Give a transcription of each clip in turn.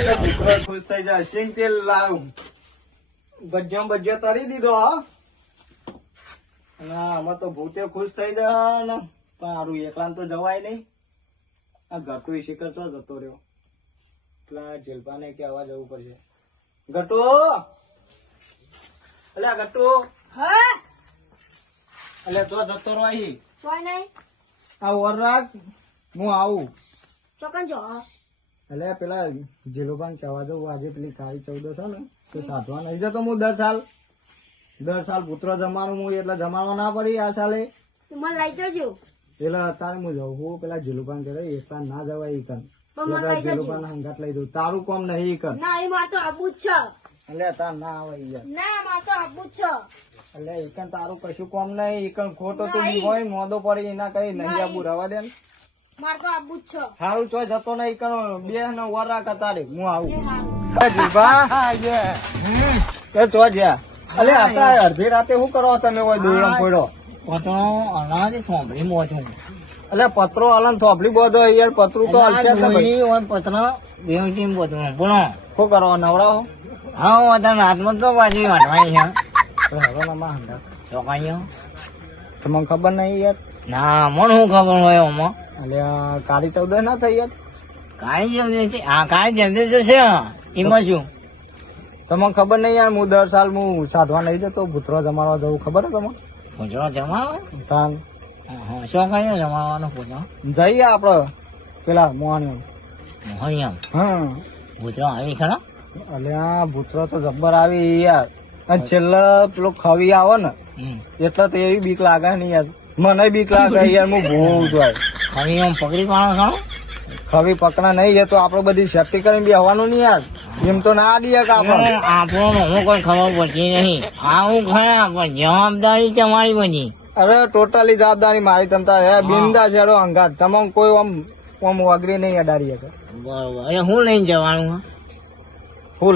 દીકરો ખુશ થઈ જાય. સિંગ તેલ લાવ. ભજ્યો ભજ્યો તરી દીધો હો. આમાં તો ભૂતે ખુશ થઈ જાય ને. પણ હારું એકલા તો જવાય નહીં. આ ઘટુ શિખર તો જતો રહ્યો. એટલા જેલપાને કહેવા જવું પડશે. ઘટુ અલ્યા ઘટુ હા? અલ્યા તો જતો રહો અહીં. સોય નહીં? આ ઓર રાખ હું આવું. ચોકન જો એટલે પેલા જીલુભાન કહેવા દઉં આજે પેલી કાળી ચૌદસ છે ને તો સાધવા નહીં જતો હું દર સાલ. દર સાલ પુત્ર જમાનું હું એટલે જમાવા ના પડી આ સાલે. મને લઈ જજો. એટલે અત્યારે હું જઉં હું પેલા જીલુભાઈ કહે એકલા ના જવાય ઈ કન. પણ લઈ હંગાત લઈ દઉં. તારું કોમ નહીં કર ના એ મારે તો આબુ જ છે. એટલે તાર ના આવે યાર. ના મારે તો આબુ જ છે. એટલે ઈ તારું કશું કોમ નહીં ઈ કન ખોટો તો હોય મોદો પડી એના કઈ નહીં નહીં. આબુ રવા દે ને. મારે તો આબુ જ છે. ચોય જતો નહીં કરો બે ને વરા રાખ તારે હું આવું. એ હારું. એ ચો જ્યાં અલે આતા અડધી રાતે શું કરો તમે કોઈ દોયમ પડ્યો પતરો અનાજ થોંભલી મોજો. અલે પત્રો આલન થોપલી બોધો યાર પતરું તો હલશે તમે ને ભાઈ. પતરો બેવ ટીમ પતરો બોલો. શું કરો નવરાવો હા વધારે રાતમાં તો પાછી વાટવાની છે. હવે મામા હંડા ચોકાઈઓ તમને ખબર નહીં યાર? ના મને શું ખબર હોય આમાં અલે આ કાળી ચૌદ ના થઈ યાર. કાળી છે. હા કાળી જમદે તો છે એમાં શું? તમને ખબર નહીં યાર હું દર સાલ હું સાધવા નહીં જતો ભૂતરો જમાડવા જવું ખબર હે તમને? ભૂતરો જમાવે તાન. ચોકાઈઓ જમાવાનો પૂછો જઈએ આપડે પેલા મોહાણી મોહનિયમ? હા. ભૂતરો આવી ખરા? આ ભૂતરો તો જબ્બર આવી યાર. અને છેલ્લા પેલો ખવી આવે ને એટલે તો એવી બીક લાગે ને યાર. મને બીક લાગે યાર હું બહુ જોય ખરી આમ પકડી પાડો ખરો ખવી પકડા નહીં જતો તો આપડે બધી સેફટી કરીને બી હવાનું નહીં યાર. એમ તો ના આડીએ કે આપણે. આપણો હું કોઈ ખબર પડતી નહીં. હું ખરા પણ જવાબદારી તમારી બની. અરે ટોટલી જવાબદારી મારી તમતા હે બિંદા છેડો અંગાત તમામ કોઈ આમ આમ વગરી નહીં અડાડી શકે બરોબર. અરે હું લઈને જવાનું હા?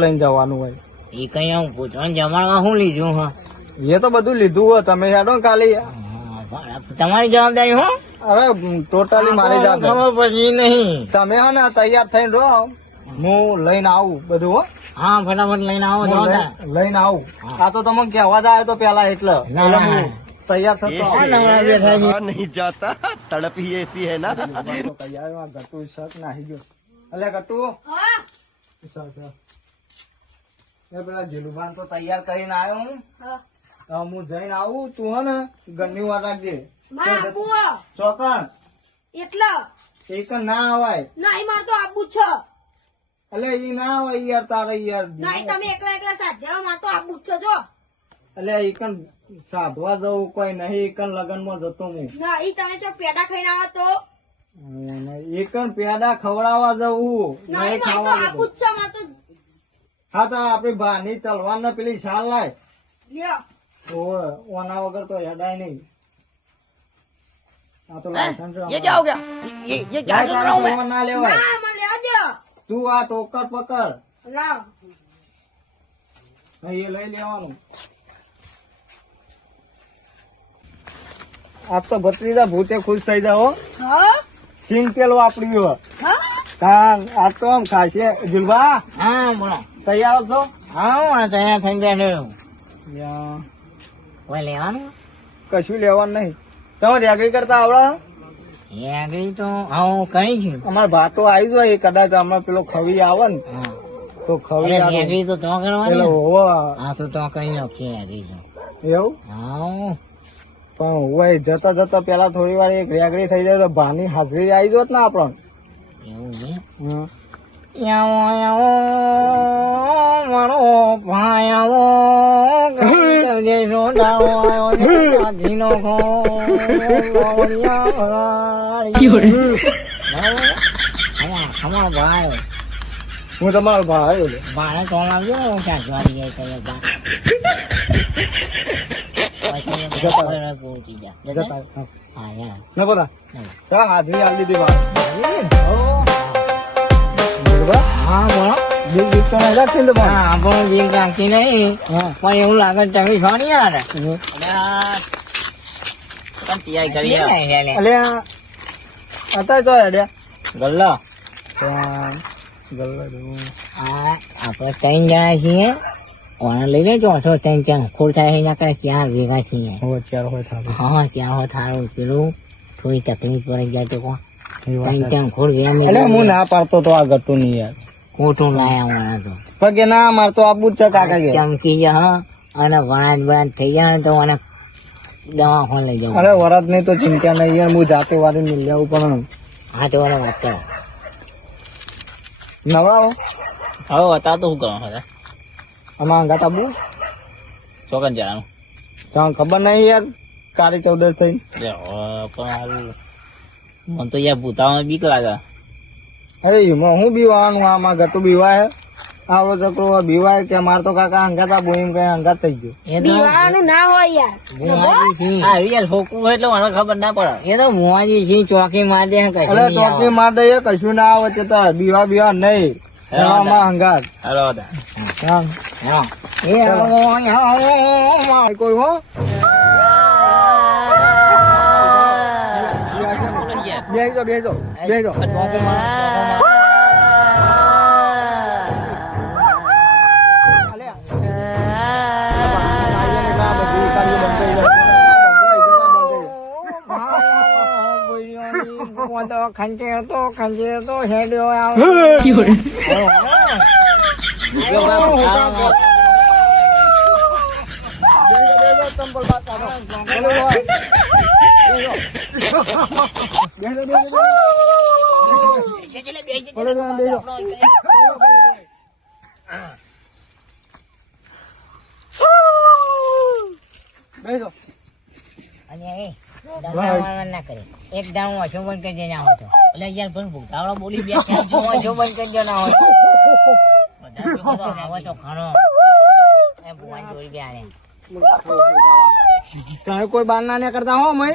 લઈને જવાનું હોય. એ કઈ આમ પૂછવાનું જમાડવા હું લીધું હા? એ તો બધું લીધું હોય. તમે હેડો કાલે હા, તમારી જવાબદારી હો. હવે ટોટલી મારી જવાબદારી પછી નહીં. તમે હા ને તૈયાર થઈને રહો. હું લઈને આવું બધું હો. હા ફટાફટ લઈને આવો લઈને આવું. આ તો તમે કહેવા જ આવ્યો તો પેલા એટલે. તૈયાર થતો નહીં જાતા. તડપ એસી હે ના. તૈયાર નાહી ગયો અલે ગટુ. પેલા જીલુભાન તો તૈયાર કરીને આવ્યો હું. હા જઈને આવું તું હે ને ગન્ની વાર રાખજે. ચોકણ. એટલે? એક ના આવાય ના મારે તો આબુ જ છે. એટલે ઈ ના આવે યાર તારે યાર. ના તમે એકલા એકલા સાધ્યા મારે તો આબુ જ છે જો. એટલે એકન સાધવા જવું કોઈ નહીં એકન લગનમાં જતો હું. ના એ તમે જો પેડા ખાઈને આવો તો. એકન પેડા ખવડાવવા જવું. નહીં ખાવા આબુ જવું છે મારે તો હા તો આપડી ભાની તલવાર ને પેલી શાલ લાય. લ્યો. ઓવે, ઓના વગર તો હેડાય નહીં આ તો લાયસન્સ ये क्या हो गया ये ये क्या લાય सुन તારે रहा हूँ मैं ફોન ના લેવાય ના મને લેવા દો તું આ ટોકર પકડ લાવ હા, એ લઈ લેવાનું આજ તો ભત્રીજા ભૂતે ખુશ થઈ જાઓ હા સિંગ તેલ વાપર્યું હા તાન આજ તો આમ ખાશે જુલભા हाँ बोलो તૈયાર છો हाँ હું તૈયાર થઈને બેઠો છું. યા, કોઈ લેવાનું? કશું લેવાનું નહીં. તમારે રેગડી કરતા આવડે રેગડી તો હા કઈ છું અમારા ભાતો આવી જાય કદાચ હમણાં પેલો ખવી આવે ને તો ખવી એટલે તો તો કરવાની હા તો તો કઈ નાખીએ આગળ એવું? હા પણ હોય જતા જતા પેલા થોડી વાર એક રેગડી થઈ જાય તો ભાની હાજરી આવી જોત ને આપણ એવું છે? ખમા ખમા ભાઈ. હું તમારો ભાઈ ભાઈ કોણ આવજો ને સાસવાડી જાય તમે બા પહોંચી જા? હા. હા યાર ન બધા હાજરી આવી દીધી હા બોલો. તો હા. નહીં પણ એવું લાગે છે તમે છો ને યાર પણ તૈયાર કરી અલે અત્યારે તો હેડ્યા ગલ્લો? ત્યાં આ આપણે ત્રણ જણા છીએ. ઓને લઈ લેજો છો ત્રણ ચાર ખોડ થાય એના કરતા ચાર ભેગા છીએ. ચાર હોય થાય હા ચાર હોય થારું પેલું થોડી તકલીફ પડી જાય તો કોણ? ત્રણ ચાર ખોડ વ્યામ હું ના પાડતો તો આ ગતું નહીં યાર. ખોટું લાયા વાળા તો. પગે ના માર તો આબુ જ છે કાકા કે. ચમકી જા હા. અને વણાજ બણાજ થઈ જાય તો મને દવાખાને લઈ જવું અરે વરદ નહીં તો ચિંતા નહીં યાર હું જાતે વારે મિલ જાઉં પણ. હા તો મને વાત કરો. નવડાવો. હવે હતા તો શું કરવાનું હવે? આમાં અંગાત આબુ? ચોકન જવાનું. તમને ખબર નહીં યાર કાળી ચૌદશ થઈ. લે પણ મને તો યાર ભૂતાવામાં બીક લાગે. અરે એમાં હું બીવાનું? આમાં ગટુ બીવાય આવો છોકરો બીવાય કે માર તો કાકા અંગાત બોઈમ કઈ અંગાત થઈ ગયો. બીવાનું ના હોય યાર. મુવાજી છે. હા યાર છોકરું હોય એટલે મને ખબર ના પડે. એ તો મુવાજી છે ચોકી માર દે કશું અરે ચોકી. માર દઈએ કશું ના આવે તે તો બીવા બીવા નહીં. એવામાં અંગાત. હાલો હતા હા. હા. એ કોઈ હો? બેસો બેસો તો ખંચેર તો ખંચેર તો હેડ્યો આવે એક દાણું ઓછો બંધ કરી દે ના હોય એટલે યાર પણ ભૂતાવળા બોલી બે ઓછો બંધ કરી દે ના હોય આવો તો ઘણો એ ભુવન જોઈ બે આને કોઈ બાર ના કરતા હો મેં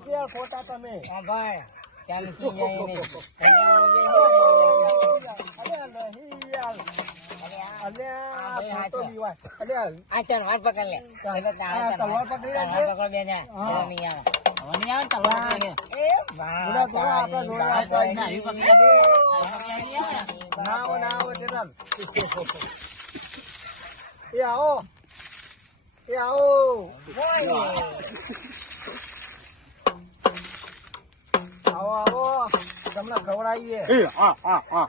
પકડી લે. એ? વાહ, જોડા, જોડા, આપણા જોડા, તારી આપણા આવી. આવી. લાવો તમને ખવડાવીએ રે એ, હા, હા, હા,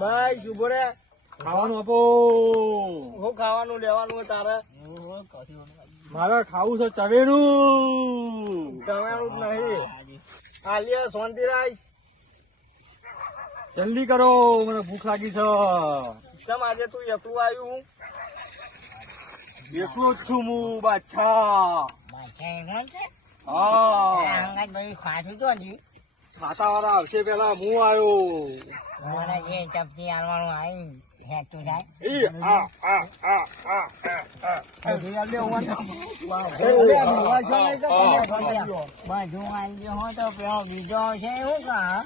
લે, ઊભો રે ખાવાનું આપો. હું ખાવાનું લેવાનું તારે. મારે ખાવું છે ચવેણું. ચવેણું જ નહીં. આલિયા શાંતિ રાખ. જલ્દી કરો મને ભૂખ લાગી છે. કેમ આજે તું એકલું આવ્યું એકલો જ છું હું બાદશાહ. ખાતા વાળા આવશે પેલા હું આવ્યો. ચપટી આલવાનું આયું, હેતું. ઈ, આ, આ, આ, આ, આ, આલે છે નહીં તો છો. હો તો પેલો બીજો છે એવું કા?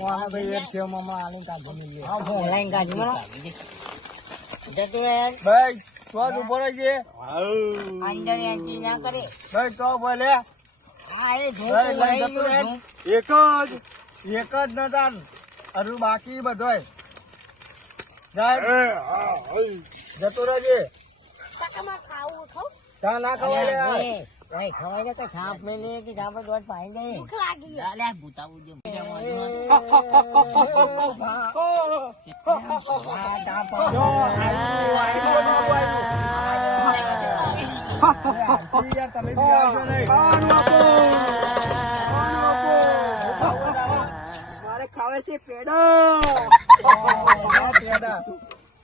વાહ ભાઈ, એક છે મામા, આને કાઢો મિલે. આ ફોન લઈને કાઢી મને. જતું રહે. ભાઈ તો જ બોલે રહેજે અંદર એન્ટ્રી ના કરે. ભાઈ તો બોલે હા એ એક જ એક જ નતા અરુ બાકી બધોય. જાય જતું રહેજે. તમારે ખાવું ખાવ ત્યાં ના ખવાય ભાઈ, ખવાય ને કઈ છાપ લઈ કે છાપ દોડ પાઈ ભૂખ લાગી. ભૂતાવું જો. મારે ખાવે છે પેડા. પેડા.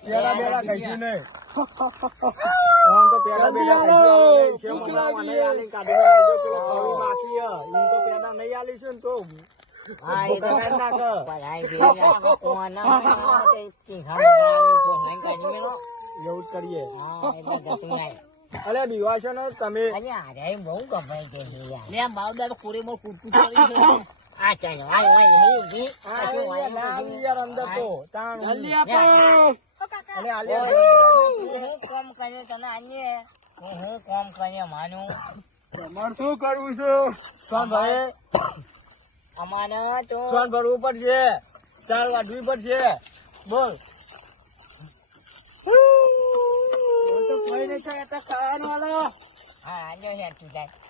પેડા બેડા કહીશું નહીં. આમ તો પેડા બેડા કહીશું છે મનાવવા નહીં આલી કાઢીને આવજો. પેલો કવી બાકી હે. તો પેડા નહીં આલીશું ને તો હા એ તો ભૂકા ના કર. પડાઈ કોના તે ચીંઘામાં કાઢી મેલો એવું જ કરીએ હા એટલે ગતું આય અરે બીવા છો ને તમે અરે બહુ ગભાઈ છે યાર લે તો કરી અમારે તો ભરવું પડશે ચાલ વાઢવી પડશે બોલ તો કોઈ નહીં ખાવાનું હા હે તું જાય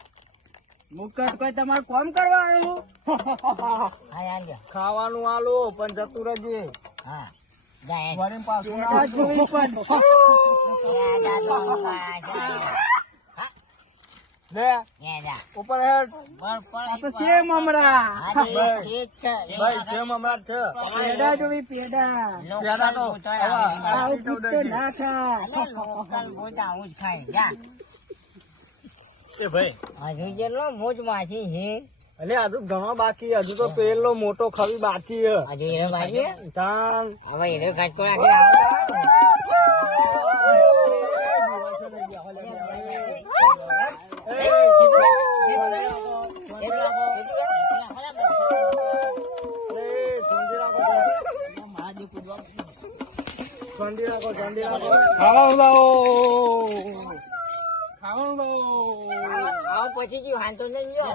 મુકટ કોઈ તમારે કોમ કરવા આવ્યું હા આને ખાવાનું આલો પણ જતું રહેજે. હા. ઉપર હેડ. સેમ હમણાં. ભાઈ હમણાં છે. પેડા જોવી પેડા. ચૌદશી. ના ખા એ ભાઈ. હજુ જેટલો મોજ માછી છે અને હજુ ઘણો બાકી હજુ તો પેલો મોટો ખવી બાકી હે હજુ એને બાકી તાણ હવે એને કાચકો રાખે. આવવાનું. રાખો. શાંતિ રાખો ખાવાનું. આવો પછી કયું હાલ નહીં ગયો.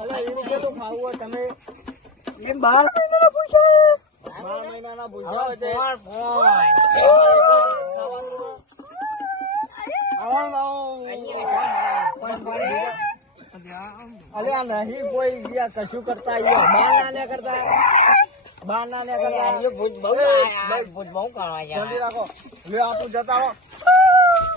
અલે એવું કેટલું ખાવું હોય તમે. એ બાર મહિનાના પૂછાય બાર મહિનાના. અલે આ નહીં કોઈ યાર કશું કરતા અહીંયા બાર ના ને કરતા. બાર ના ને કરતા ભૂત બહુ ભૂત બહુ કરવા. રાખો. લે આપું જતા રહો.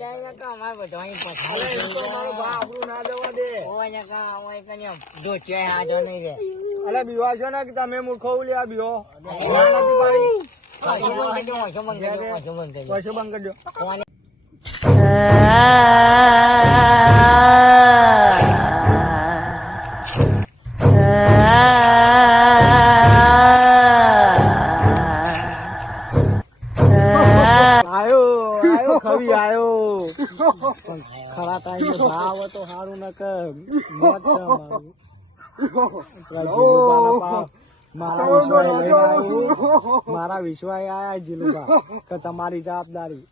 જાય કે અમારે. આપણું ના જવા દે ઓય કે ઓય કે ને ધોતિયા હાજો નહીં રે. અલે બીવા છો ને કે તમે મૂર્ખો લ્યા બીઓ નથી પાડી ઓછો બંધ કરજો, બંધ કરજો, પછી બંધ કરજો મારા વિશ્વાએ આયા જીલુભા કે તમારી જવાબદારી.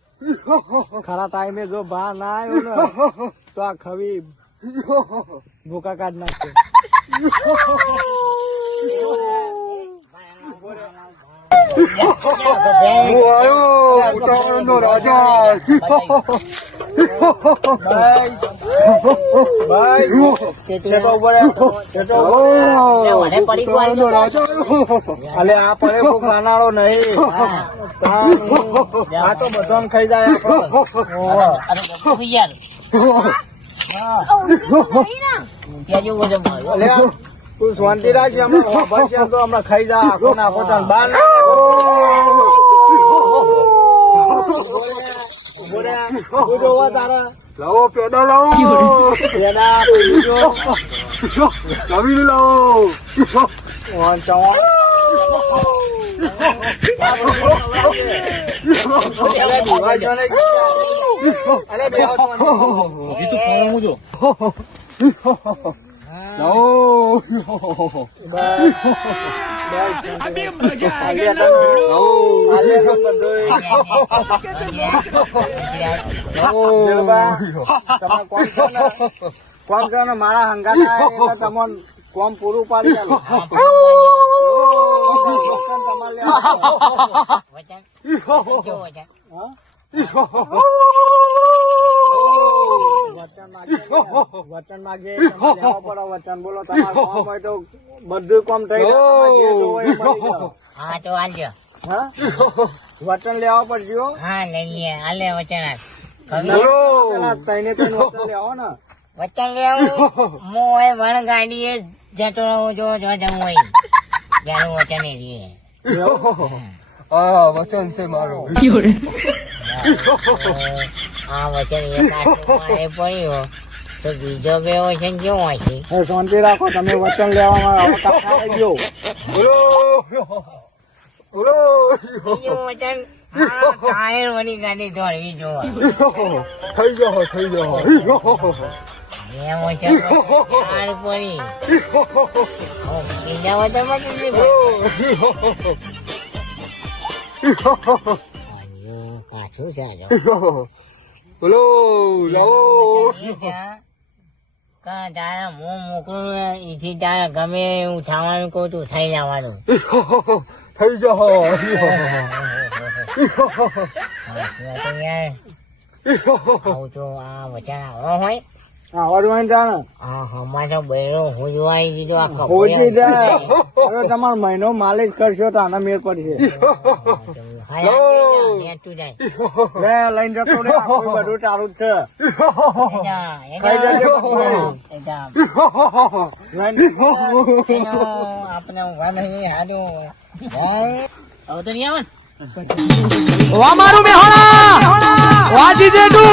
ખરા ટાઈમે જો ભા ના આવ્યો ને, તો આ ખવી ભૂકા કાઢ નાખશે. હું આવ્યો ચેટો અલે આ પડે કોક નાનાળો નહીં આ તો બધાને ખાઈ જાય યાર. તું શાંતિ રાખ હમણાં ખાઈ જા આખો ને આખો બાર ના ઊભો રે. તું જોવા તારા. લાવો પેડા લાવો. પેડા ને કોમ છો ને મારા આયા કોમ પૂરું પાડી તમારે. વચન માગે વચન બોલો તમારે તો બધું કોમ થઈ. હા તો હાલજો હા? વચન લેવા પડજો. હા લઈએ. હાલે વચન વચન લેવો ને. વચન લેવું? હું એ વણ ગાડીએ જતો રહું જો જો જમું હોય. જ્યારે વચન એ રીએ. હા વચન છે મારું. આ વચન એક આટલું મારે તો બીજો બે વચન કેવું હશે એ શાંતિ રાખો તમે વચન લેવામાં હવે કાકા આવી ગયો. બીજું વચન આ ટાયર વાળી ગાડી દોડવી જોવા. થઈ જાઓ થઈ જાઓ બે વચન ચાર પડી. બીજા વચનમાં કેટલી પાછું આજે. બોલો લાવો તારે હું મોકલું ને તારે ગમે એવું થવાનું કહું તું થઈ જવાનું. થઈ જાઓ તો આવું તો આ વચન આવો હોય. આવડવાનું જાણે? આ હમણાં તો બૈરો દીધો આ હોજી જાય. હવે તમારો મહિનો માલિક કરશો તો આના મેળ પડશે. હાય આમ જાય, તું જાય. લે લઈને જતો રે બધું ચાલુ જ છે. ખાઈ જજો. એજા. લઈને જતો રે. એનો આપણે ઊંઘવા નહીં હારું. હવે તો નહીં આવે ને વામારું મેહોણા વાજી જેટુ